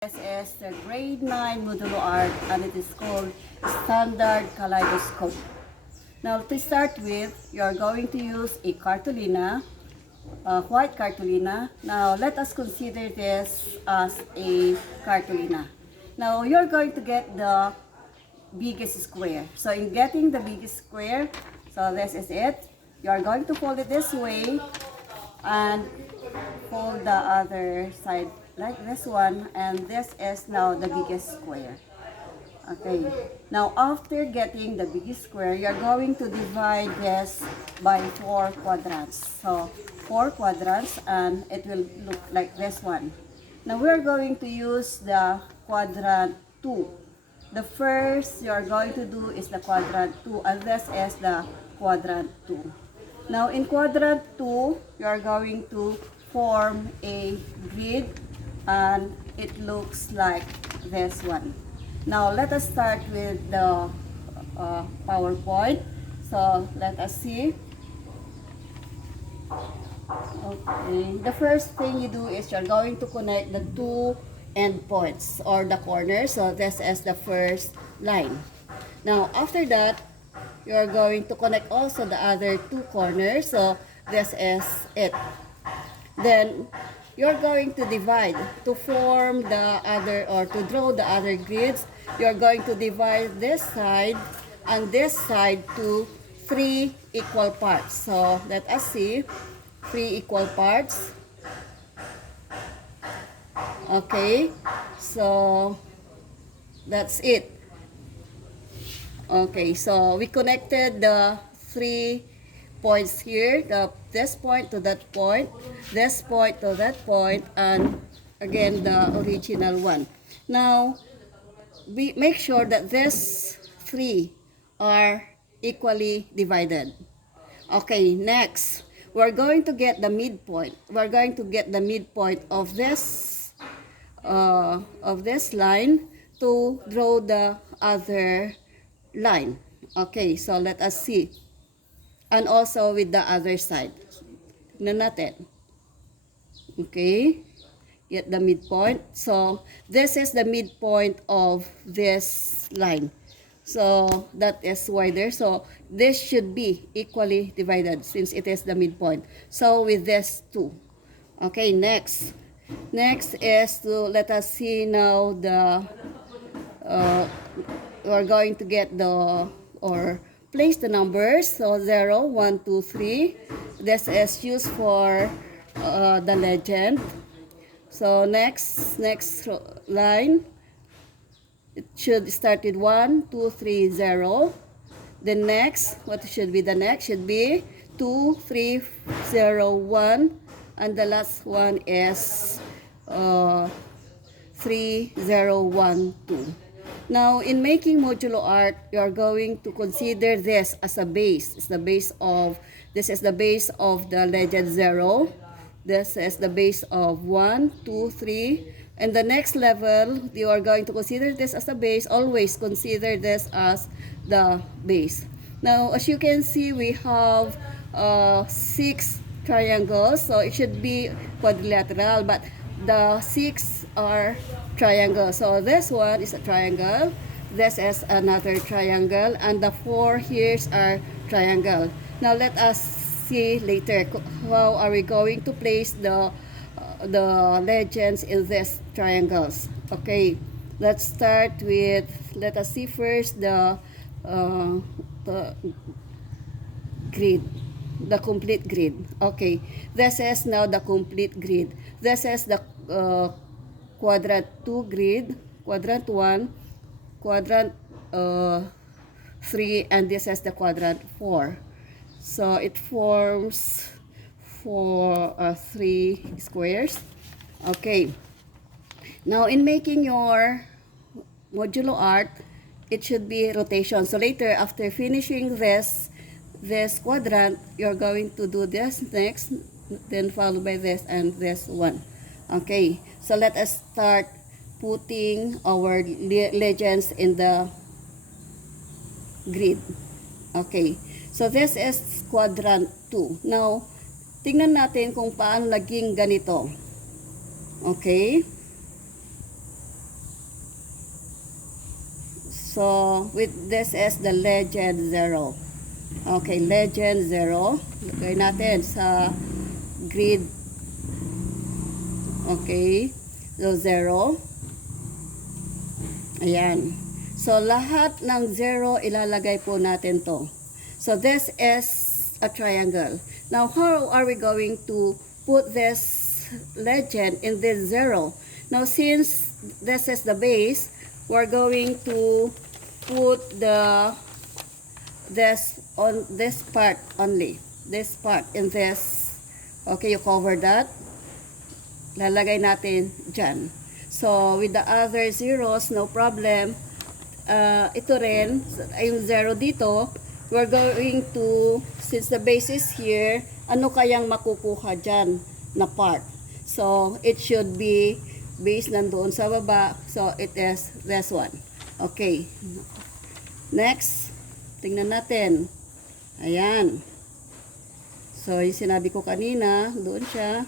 This is the grade 9 Modulo Art and it is called Standard Kaleidoscope. Now to start with, you are going to use a cartolina, white cartolina. Now let us consider this as a cartolina. Now you're going to get the biggest square. So in getting the biggest square, so this is it. You are going to fold it this way and fold the other side like this one, and this is now the biggest square. Okay, now after getting the biggest square, you're going to divide this by 4 quadrants. So 4 quadrants, and it will look like this one. Now we're going to use the quadrant 2. The first you're going to do is the quadrant 2, and this is the quadrant 2. Now in quadrant 2, you are going to form a grid, and it looks like this one. Now let us start with the PowerPoint. So let us see. Okay, the first thing you do is you're going to connect the two endpoints or the corners. So this is the first line. Now after that, you're going to connect also the other two corners. So this is it. Then you're going to divide to form the other, or to draw the other grids. You're going to divide this side and this side to 3 equal parts. So let us see, 3 equal parts. Okay, so that's it. Okay, so we connected the 3 points here, this point to that point, this point to that point, and again the original one. Now we make sure that these 3 are equally divided. Okay, next we're going to get the midpoint. We're going to get the midpoint of this line to draw the other line. Okay, so let us see. And also with the other side. Tignan natin. Okay. Get the midpoint. So, this is the midpoint of this line. So, that is wider. So, this should be equally divided since it is the midpoint. So, with this two. Okay, next. Next is to let us see now the we're going to get the, or place the numbers. So 0, 1, 2, 3. This is used for the legend. So next line, it should start with 1, 2, 3, 0. The next, what should be the next? Should be 2, 3, 0, 1. And the last one is 3, 0, 1, 2. Now, in making modulo art, you are going to consider this as a base. It's the base of, this is the base of the legend 0. This is the base of 1, 2, 3. And the next level, you are going to consider this as a base. Always consider this as the base. Now, as you can see, we have 6 triangles. So, it should be quadrilateral, but the 6 are triangle. So this one is a triangle, this is another triangle, and the 4 here are triangle. Now let us see later how are we going to place the legends in these triangles. Okay, let's start with, let us see first the grid, the complete grid. Okay, this is now the complete grid. This is the quadrant 2 grid, quadrant 1, quadrant 3, and this is the quadrant 4. So it forms 3 squares. Okay. Now in making your modulo art, it should be rotation. So later, after finishing this quadrant, you're going to do this next, then followed by this and this one. Okay, so let us start putting our legends in the grid. Okay, so this is quadrant 2. Now, tingnan natin kung paano naging ganito. Okay. So, with this is the legend 0. Okay, legend 0. Lagay natin sa grid. Okay, so 0. Ayan. So, lahat ng 0, ilalagay po natin to. So, this is a triangle. Now, how are we going to put this legend in this 0? Now, since this is the base, we're going to put this on this part only. This part in this. Okay, you cover that. Lalagay natin dyan. So, with the other zeros, no problem. Ito rin, yung 0 dito, we're going to, since the base is here, ano kayang makukuha dyan na part? So, it should be base nandoon sa baba. So, it is this one. Okay. Next, tingnan natin. Ayan. So, yung sinabi ko kanina, doon siya.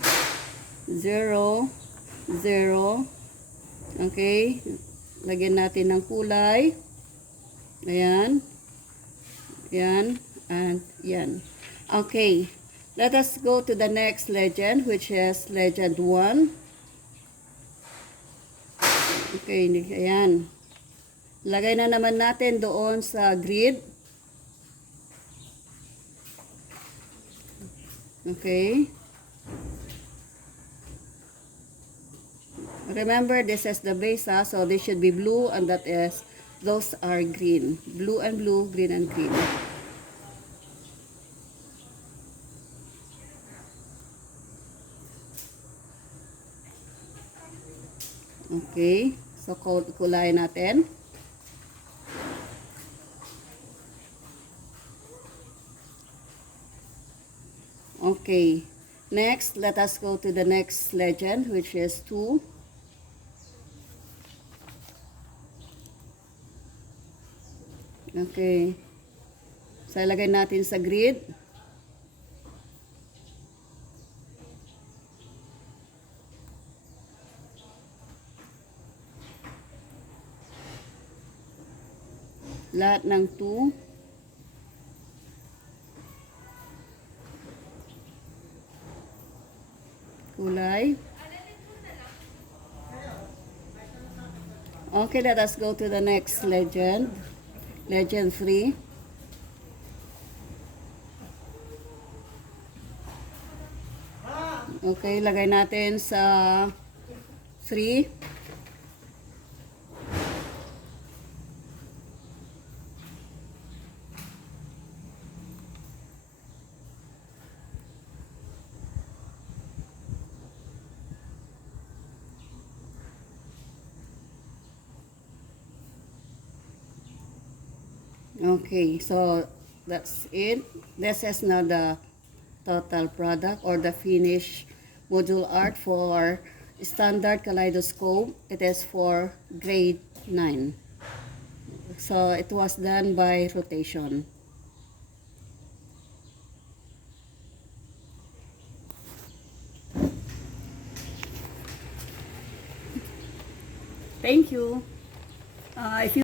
0, 0. Okay. Lagyan natin ng kulay. Ayan. Yan. And yan. Okay. Let us go to the next legend, which is legend 1. Okay. Ayan. Lagay na naman natin doon sa grid. Okay. Remember, this is the base, so this should be blue, and that is, those are green. Blue and blue, green and green. Okay, so kulay natin. Okay, next, let us go to the next legend, which is 2. Okay. So, ilagay natin sa grid. Lahat ng 2. Kulay. Okay, let us go to the next legend. Legend 3. Okay, lagay natin sa 3. Okay, so that's it. This is now the total product or the finished module art for standard kaleidoscope. It is for grade 9. So it was done by rotation. Thank you. If you